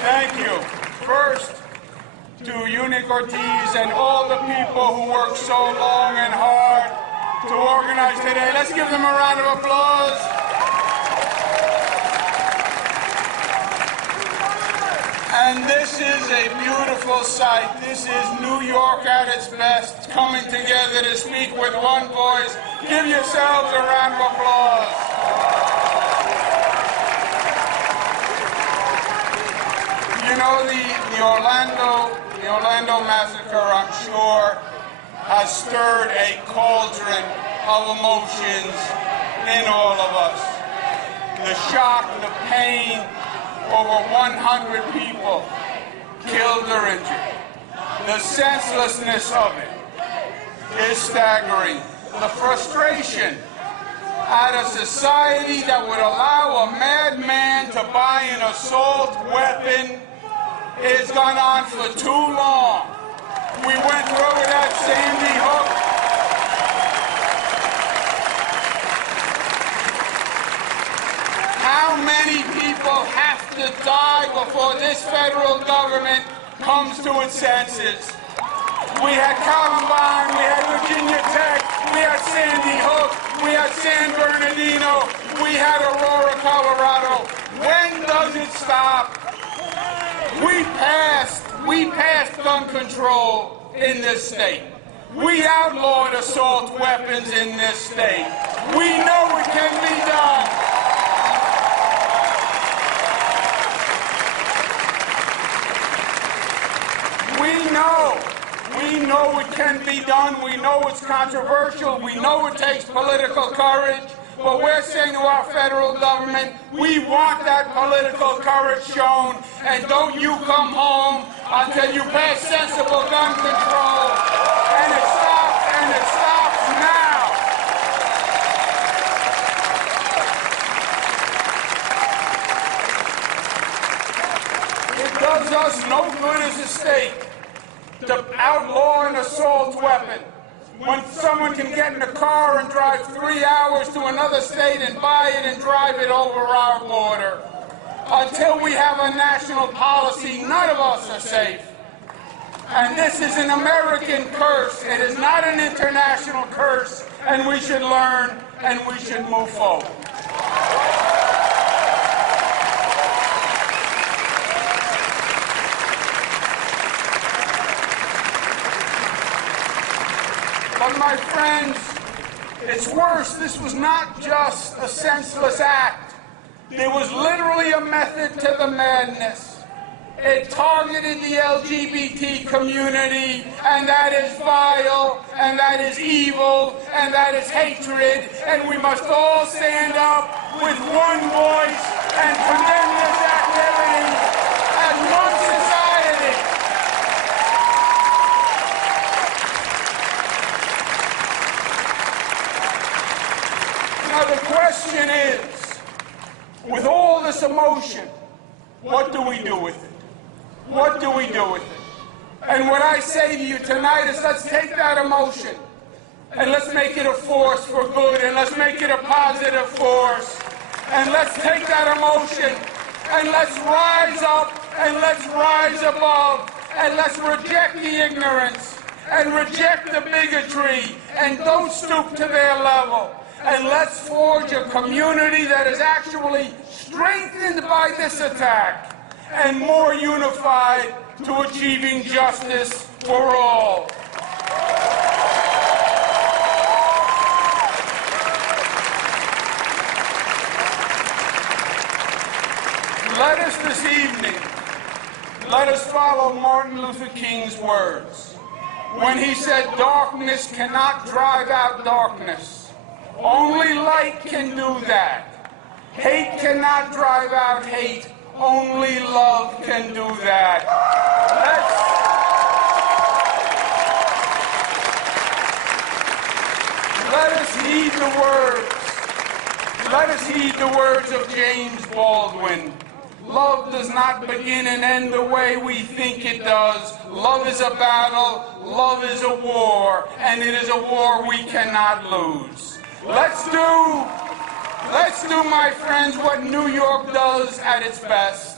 Thank you. First, to Unique Ortiz and all the people who worked so long and hard to organize today. Let's give them a round of applause. And this is a beautiful sight. This is New York at its best, coming together to speak with one voice. Give yourselves a round of applause. You know, the Orlando massacre, I'm sure, has stirred a cauldron of emotions in all of us. The shock, the pain, over 100 people killed or injured. The senselessness of it is staggering. The frustration at a society that would allow a madman to buy an assault weapon has gone on for too long. We went through it at Sandy Hook. How many people have to die before this federal government comes to its senses? We had Columbine, we had Virginia Tech, we had Sandy Hook, we had San Bernardino, we had Aurora, Colorado. When does it stop? We passed gun control in this state. We outlawed assault weapons in this state. We know it can be done. We know it can be done. We know it's controversial. We know it takes political courage. But we're saying to our federal government, we want that political courage shown, and don't you come home until you pass sensible gun control. And it stops now. It does us no good as a state to outlaw an assault weapon when someone can get in a car and drive 3 hours to another state and buy it and drive it over our border. Until we have a national policy, none of us are safe. And this is an American curse. It is not an international curse, and we should learn and we should move forward. But my friends, it's worse. This was not just a senseless act. There was literally a method to the madness. It targeted the LGBT community, and that is vile, and that is evil, and that is hatred, and we must all stand up with one voice and condemn this activity as one society. Now the question is, with all this emotion, what do we do with it? What do we do with it? And what I say to you tonight is, let's take that emotion and let's make it a force for good, and let's make it a positive force. And let's take that emotion and let's rise up and let's rise above, and let's reject the ignorance and reject the bigotry, and don't stoop to their level. And let's forge a community that is actually strengthened by this attack and more unified to achieving justice for all. Let us this evening, let us follow Martin Luther King's words when he said, "Darkness cannot drive out darkness. Only light can do that. Hate cannot drive out hate. Only love can do that." Let us heed the words. Let us heed the words of James Baldwin. Love does not begin and end the way we think it does. Love is a battle. Love is a war. And it is a war we cannot lose. Let's do, my friends, what New York does at its best.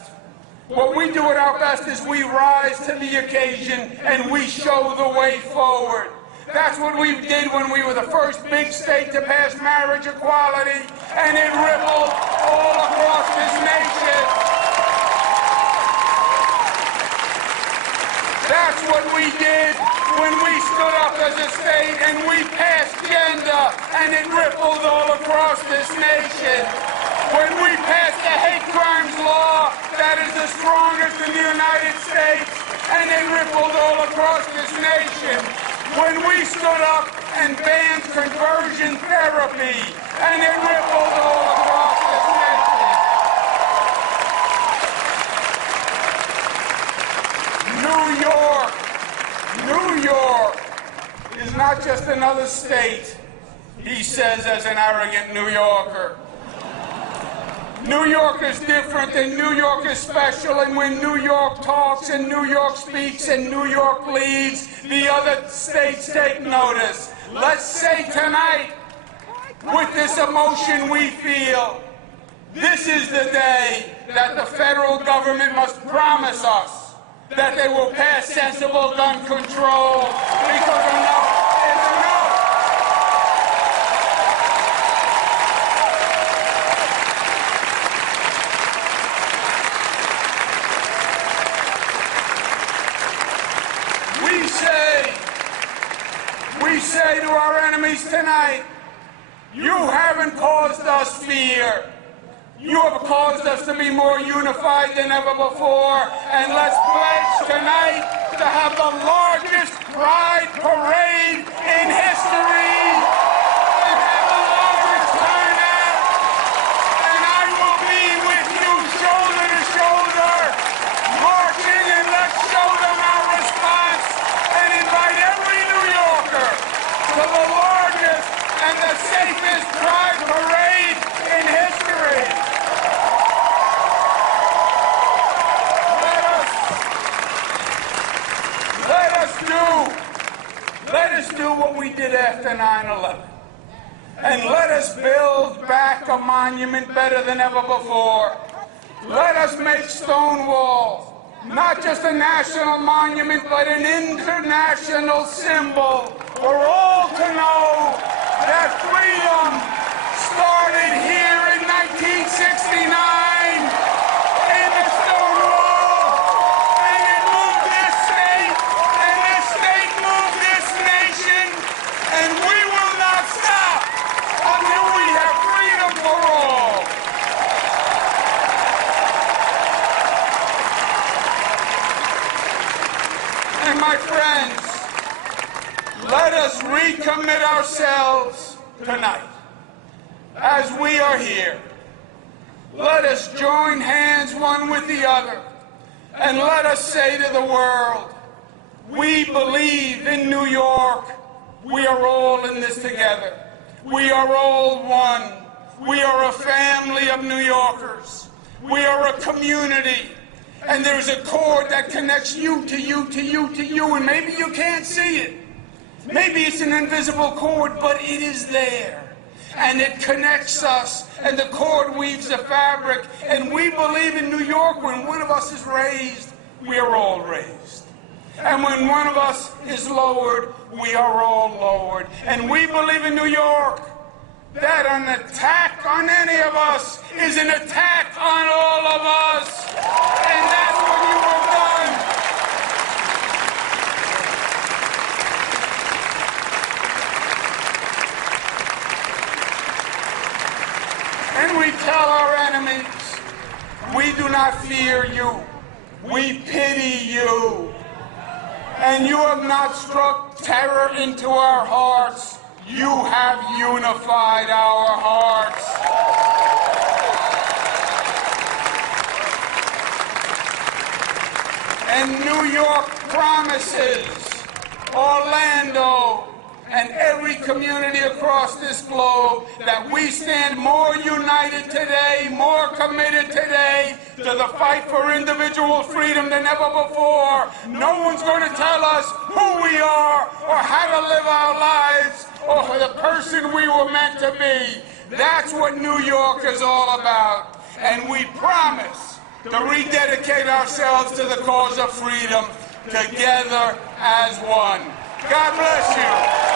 What we do at our best is we rise to the occasion and we show the way forward. That's what we did when we were the first big state to pass marriage equality, and it rippled all across this nation. That's what we did when we stood up as a state and we passed gender, and it rippled all across this nation. When we passed the hate crimes law that is the strongest in the United States, and it rippled all across this nation. When we stood up and banned conversion therapy, and it rippled all across this nation. New York is not just another state, he says as an arrogant New Yorker. New York is different and New York is special, and when New York talks and New York speaks and New York leads, the other states take notice. Let's say tonight, with this emotion we feel, this is the day that the federal government must promise us that they will pass sensible gun control, because enough is enough. We say to our enemies tonight, you haven't caused us fear. You have caused us to be more unified than ever before. And let's pledge tonight to have the largest pride parade in history. And have the largest turnout. And I will be with you shoulder to shoulder, marching, and let's show them our response and invite every New Yorker to the largest and the safest pride parade in history. Let us do what we did after 9/11. And let us build back a monument better than ever before. Let us make Stonewall not just a national monument, but an international symbol for all to know that freedom started here in 1969 in the Stonewall, and it moved this state, and this state moved this nation, and we will not stop until we have freedom for all. And my friends, let us recommit ourselves tonight as we are here. Let us join hands one with the other, and let us say to the world, we believe in New York. We are all in this together. We are all one. We are a family of New Yorkers. We are a community. And there's a cord that connects you to you to you to you, and maybe you can't see it. Maybe it's an invisible cord, but it is there. And it connects us, and the cord weaves the fabric. And we believe in New York, when one of us is raised, we are all raised. And when one of us is lowered, we are all lowered. And we believe in New York, that an attack on any of us is an attack on all of us. And that's what you have done. And we tell our enemies, we do not fear you. We pity you. And you have not struck terror into our hearts. You have unified our hearts. And New York promises Orlando and every community across this globe that we stand more united today, more committed today to the fight for individual freedom than ever before. No one's going to tell us who we are or how to live our lives or the person we were meant to be. That's what New York is all about. And we promise to rededicate ourselves to the cause of freedom together as one. God bless you.